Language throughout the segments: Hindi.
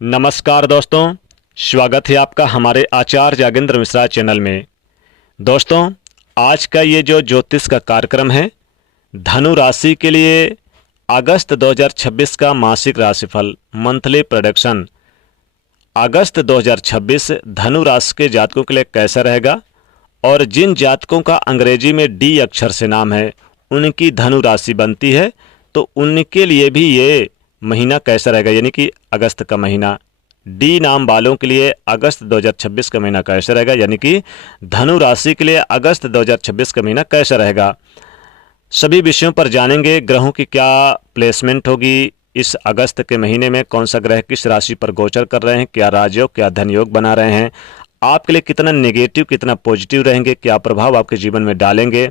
नमस्कार दोस्तों, स्वागत है आपका हमारे आचार्य यागेंद्र मिश्रा चैनल में। दोस्तों, आज का ये जो ज्योतिष का कार्यक्रम है, धनु राशि के लिए अगस्त 2026 का मासिक राशिफल मंथली प्रेडिक्शन। अगस्त 2026 धनु राशि के जातकों के लिए कैसा रहेगा और जिन जातकों का अंग्रेजी में डी अक्षर से नाम है उनकी धनु राशि बनती है, तो उनके लिए भी ये महीना कैसा रहेगा, यानी कि अगस्त का महीना डी नाम वालों के लिए अगस्त 2026 का महीना कैसा रहेगा, यानी कि धनु राशि के लिए अगस्त 2026 का महीना कैसा रहेगा। सभी विषयों पर जानेंगे। ग्रहों की क्या प्लेसमेंट होगी इस अगस्त के महीने में, कौन सा ग्रह किस राशि पर गोचर कर रहे हैं, क्या राजयोग क्या धनयोग बना रहे हैं, आपके लिए कितना नेगेटिव कितना पॉजिटिव रहेंगे, क्या प्रभाव आपके जीवन में डालेंगे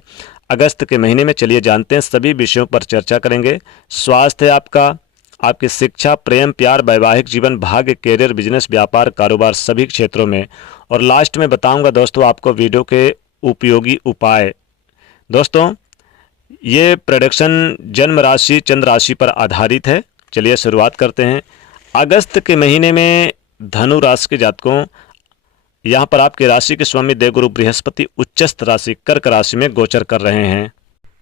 अगस्त के महीने में। चलिए जानते हैं, सभी विषयों पर चर्चा करेंगे। स्वास्थ्य आपका, आपकी शिक्षा, प्रेम, प्यार, वैवाहिक जीवन, भाग्य, कैरियर, बिजनेस, व्यापार, कारोबार, सभी क्षेत्रों में। और लास्ट में बताऊंगा दोस्तों आपको वीडियो के उपयोगी उपाय। दोस्तों, ये प्रेडिक्शन जन्म राशि चंद्र राशि पर आधारित है। चलिए शुरुआत करते हैं। अगस्त के महीने में धनु राशि के जातकों, यहाँ पर आपके राशि के स्वामी देवगुरु बृहस्पति उच्चस्थ राशि कर्क राशि में गोचर कर रहे हैं,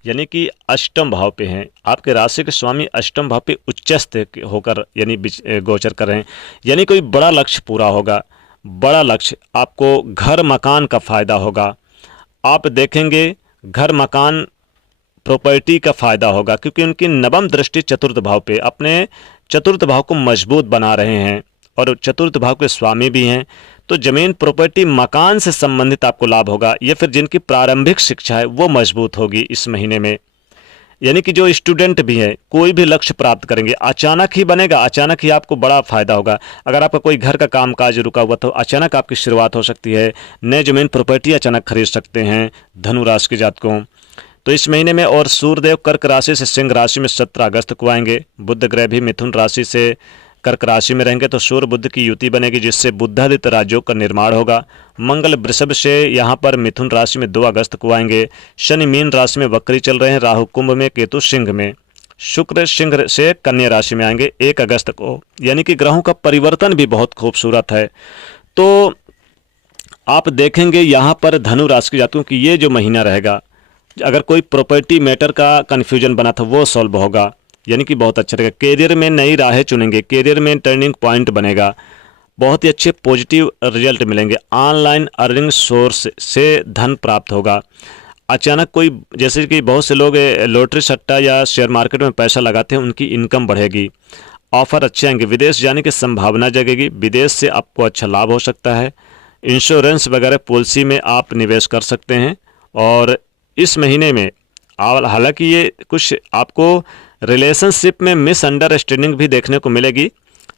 यानी कि अष्टम भाव पे हैं। आपके राशि के स्वामी अष्टम भाव पे उच्चस्थ होकर यानी गोचर कर रहे हैं, यानी कोई बड़ा लक्ष्य पूरा होगा। बड़ा लक्ष्य, आपको घर मकान का फायदा होगा। आप देखेंगे घर मकान प्रॉपर्टी का फायदा होगा, क्योंकि उनकी नवम दृष्टि चतुर्थ भाव पे अपने चतुर्थ भाव को मजबूत बना रहे हैं और चतुर्थ भाव के स्वामी भी हैं। तो जमीन, प्रॉपर्टी, मकान से संबंधित आपको लाभ होगा, या फिर जिनकी प्रारंभिक शिक्षा है वो मजबूत होगी इस महीने में। यानी कि जो स्टूडेंट भी हैं कोई भी लक्ष्य प्राप्त करेंगे, अचानक ही बनेगा, अचानक ही आपको बड़ा फायदा होगा। अगर आपका कोई घर का काम काज रुका हुआ तो अचानक आपकी शुरुआत हो सकती है। नए जमीन प्रॉपर्टी अचानक खरीद सकते हैं धनु राशि के जातकों तो इस महीने में। और सूर्यदेव कर्क राशि से सिंह राशि में 17 अगस्त को आएंगे। बुध ग्रह भी मिथुन राशि से कर्क राशि में रहेंगे, तो सूर्य बुध की युति बनेगी, जिससे बुद्धादित्य राजयोग का निर्माण होगा। मंगल वृषभ से यहाँ पर मिथुन राशि में 2 अगस्त को आएंगे। शनि मीन राशि में वक्री चल रहे हैं, राहु कुंभ में, केतु सिंह में। शुक्र सिंह से कन्या राशि में आएंगे 1 अगस्त को, यानी कि ग्रहों का परिवर्तन भी बहुत खूबसूरत है। तो आप देखेंगे यहाँ पर धनु राशि के जातकों की ये जो महीना रहेगा, अगर कोई प्रॉपर्टी मैटर का कन्फ्यूजन बना था वो सॉल्व होगा, यानी कि बहुत अच्छा रहेगा। कैरियर में नई राहें चुनेंगे, कैरियर में टर्निंग पॉइंट बनेगा, बहुत ही अच्छे पॉजिटिव रिजल्ट मिलेंगे। ऑनलाइन अर्निंग सोर्स से धन प्राप्त होगा। अचानक कोई, जैसे कि बहुत से लोग लॉटरी सट्टा या शेयर मार्केट में पैसा लगाते हैं, उनकी इनकम बढ़ेगी, ऑफर अच्छे आएंगे, विदेश जाने की संभावना जगेगी, विदेश से आपको अच्छा लाभ हो सकता है। इंश्योरेंस वगैरह पॉलिसी में आप निवेश कर सकते हैं। और इस महीने में हालांकि ये कुछ आपको रिलेशनशिप में मिसअंडरस्टैंडिंग भी देखने को मिलेगी,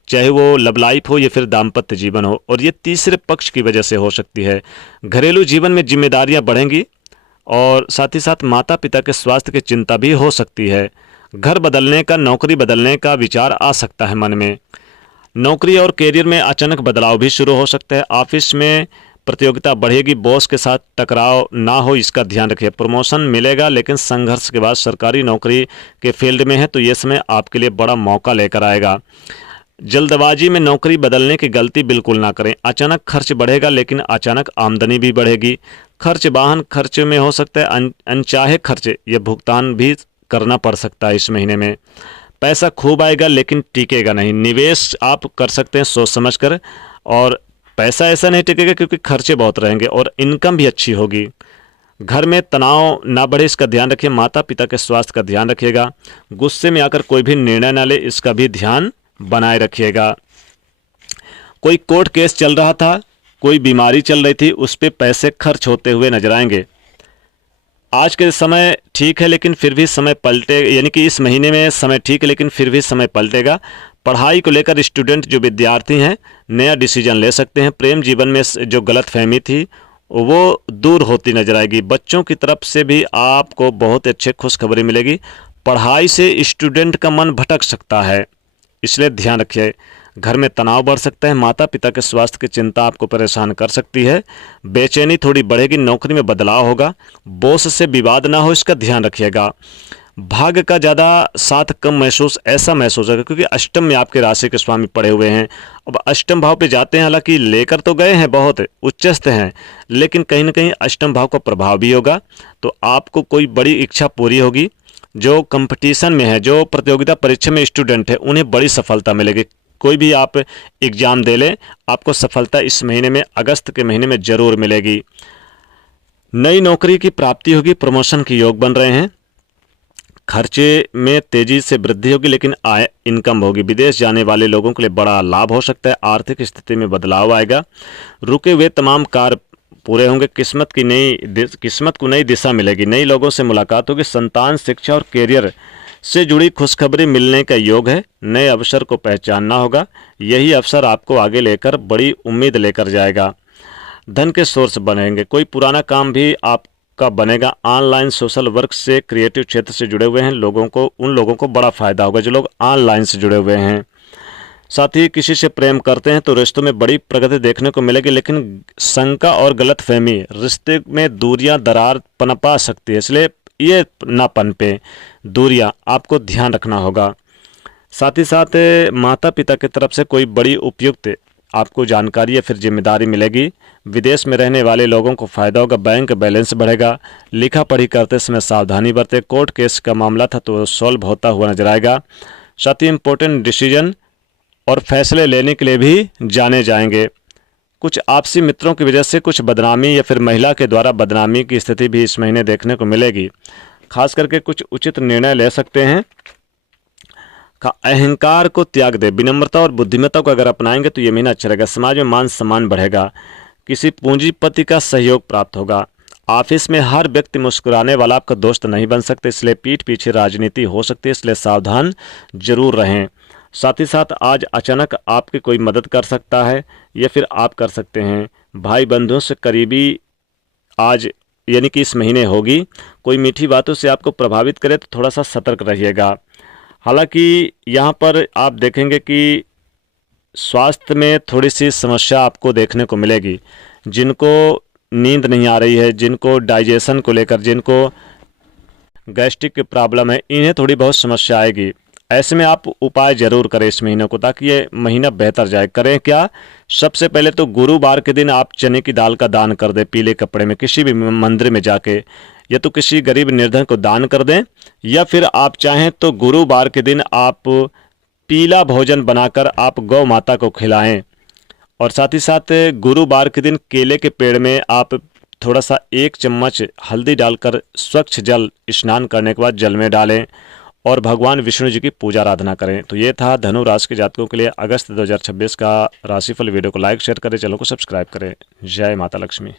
चाहे वो लव लाइफ हो या फिर दाम्पत्य जीवन हो, और ये तीसरे पक्ष की वजह से हो सकती है। घरेलू जीवन में जिम्मेदारियां बढ़ेंगी और साथ ही साथ माता पिता के स्वास्थ्य की चिंता भी हो सकती है। घर बदलने का, नौकरी बदलने का विचार आ सकता है मन में। नौकरी और कैरियर में अचानक बदलाव भी शुरू हो सकता है। ऑफिस में प्रतियोगिता बढ़ेगी, बॉस के साथ टकराव ना हो इसका ध्यान रखिए। प्रमोशन मिलेगा, लेकिन संघर्ष के बाद सरकारी नौकरी के फील्ड में है तो ये समय आपके लिए बड़ा मौका लेकर आएगा। जल्दबाजी में नौकरी बदलने की गलती बिल्कुल ना करें। अचानक खर्च बढ़ेगा, लेकिन अचानक आमदनी भी बढ़ेगी। खर्च वाहन खर्च में हो सकता है, अनचाहे खर्च ये भुगतान भी करना पड़ सकता है इस महीने में। पैसा खूब आएगा लेकिन टिकेगा नहीं। निवेश आप कर सकते हैं सोच समझ कर, और पैसा ऐसा नहीं टिकेगा क्योंकि खर्चे बहुत रहेंगे और इनकम भी अच्छी होगी। घर में तनाव ना बढ़े इसका ध्यान रखिए। माता पिता के स्वास्थ्य का ध्यान रखिएगा। गुस्से में आकर कोई भी निर्णय ना ले, इसका भी ध्यान बनाए रखिएगा। कोई कोर्ट केस चल रहा था, कोई बीमारी चल रही थी, उस पर पैसे खर्च होते हुए नजर आएंगे। आज के समय ठीक है लेकिन फिर भी समय पलटे, यानी कि इस महीने में समय ठीक है लेकिन फिर भी समय पलटेगा। पढ़ाई को लेकर स्टूडेंट जो विद्यार्थी हैं नया डिसीजन ले सकते हैं। प्रेम जीवन में जो गलतफहमी थी वो दूर होती नजर आएगी। बच्चों की तरफ से भी आपको बहुत अच्छे खुशखबरी मिलेगी। पढ़ाई से स्टूडेंट का मन भटक सकता है, इसलिए ध्यान रखिए। घर में तनाव बढ़ सकता है। माता पिता के स्वास्थ्य की चिंता आपको परेशान कर सकती है। बेचैनी थोड़ी बढ़ेगी। नौकरी में बदलाव होगा। बॉस से विवाद ना हो इसका ध्यान रखिएगा। भाग्य का ज़्यादा साथ कम महसूस ऐसा महसूस होगा, क्योंकि अष्टम में आपके राशि के स्वामी पड़े हुए हैं। अब अष्टम भाव पे जाते हैं, हालांकि लेकर तो गए हैं, बहुत उच्चस्थ हैं, लेकिन कहीं ना कहीं अष्टम भाव का प्रभाव भी होगा। तो आपको कोई बड़ी इच्छा पूरी होगी। जो कंपटीशन में है, जो प्रतियोगिता परीक्षा में स्टूडेंट है, उन्हें बड़ी सफलता मिलेगी। कोई भी आप एग्ज़ाम दे लें, आपको सफलता इस महीने में, अगस्त के महीने में ज़रूर मिलेगी। नई नौकरी की प्राप्ति होगी, प्रमोशन के योग बन रहे हैं। खर्चे में तेजी से वृद्धि होगी, लेकिन आय इनकम होगी। विदेश जाने वाले लोगों के लिए बड़ा लाभ हो सकता है। आर्थिक स्थिति में बदलाव आएगा। रुके हुए तमाम कार्य पूरे होंगे। किस्मत को नई दिशा मिलेगी। नई लोगों से मुलाकात होगी। संतान, शिक्षा और कैरियर से जुड़ी खुशखबरी मिलने का योग है। नए अवसर को पहचानना होगा। यही अवसर आपको आगे लेकर बड़ी उम्मीद लेकर जाएगा। धन के सोर्स बनेंगे। कोई पुराना काम भी आपका बनेगा। ऑनलाइन सोशल वर्क से, क्रिएटिव क्षेत्र से जुड़े हुए हैं उन लोगों को बड़ा फायदा होगा, जो लोग ऑनलाइन से जुड़े हुए हैं। साथ ही किसी से प्रेम करते हैं तो रिश्तों में बड़ी प्रगति देखने को मिलेगी, लेकिन शंका और गलतफहमी रिश्ते में दूरियां, दरार पनपा सकती है, इसलिए ये ना पनपे दूरियां, आपको ध्यान रखना होगा। साथ ही साथ माता पिता की तरफ से कोई बड़ी उपयुक्त आपको जानकारी या फिर जिम्मेदारी मिलेगी। विदेश में रहने वाले लोगों को फायदा होगा। बैंक बैलेंस बढ़ेगा। लिखा पढ़ी करते समय सावधानी बरतें। कोर्ट केस का मामला था तो सॉल्व होता हुआ नजर आएगा। साथ ही इंपॉर्टेंट डिसीजन और फैसले लेने के लिए भी जाने जाएंगे। कुछ आपसी मित्रों की वजह से कुछ बदनामी या फिर महिला के द्वारा बदनामी की स्थिति भी इस महीने देखने को मिलेगी। खास करके कुछ उचित निर्णय ले सकते हैं। अहंकार को त्याग दे। विनम्रता और बुद्धिमत्ता को अगर अपनाएंगे तो ये महीना अच्छा रहेगा। समाज में मान सम्मान बढ़ेगा। किसी पूंजीपति का सहयोग प्राप्त होगा। ऑफिस में हर व्यक्ति मुस्कुराने वाला आपका दोस्त नहीं बन सकते, इसलिए पीठ पीछे राजनीति हो सकती है, इसलिए सावधान जरूर रहें। साथ ही साथ आज अचानक आपकी कोई मदद कर सकता है या फिर आप कर सकते हैं। भाई बंधुओं से करीबी आज यानी कि इस महीने होगी। कोई मीठी बातों से आपको प्रभावित करे तो थोड़ा सा सतर्क रहिएगा। हालांकि यहाँ पर आप देखेंगे कि स्वास्थ्य में थोड़ी सी समस्या आपको देखने को मिलेगी। जिनको नींद नहीं आ रही है, जिनको डाइजेशन को लेकर, जिनको गैस्ट्रिक की प्रॉब्लम है, इन्हें थोड़ी बहुत समस्या आएगी। ऐसे में आप उपाय जरूर करें इस महीने को, ताकि ये महीना बेहतर जाए। करें क्या? सबसे पहले तो गुरुवार के दिन आप चने की दाल का दान कर दें पीले कपड़े में, किसी भी मंदिर में जाके, या तो किसी गरीब निर्धन को दान कर दें, या फिर आप चाहें तो गुरुवार के दिन आप पीला भोजन बनाकर आप गौ माता को खिलाएं। और साथ ही साथ गुरुवार के दिन केले के पेड़ में आप थोड़ा सा 1 चम्मच हल्दी डालकर स्वच्छ जल स्नान करने के बाद जल में डालें और भगवान विष्णु जी की पूजा आराधना करें। तो ये था धनु राशि के जातकों के लिए अगस्त 2026 का राशिफल। वीडियो को लाइक शेयर करें, चैनल को सब्सक्राइब करें। जय माता लक्ष्मी।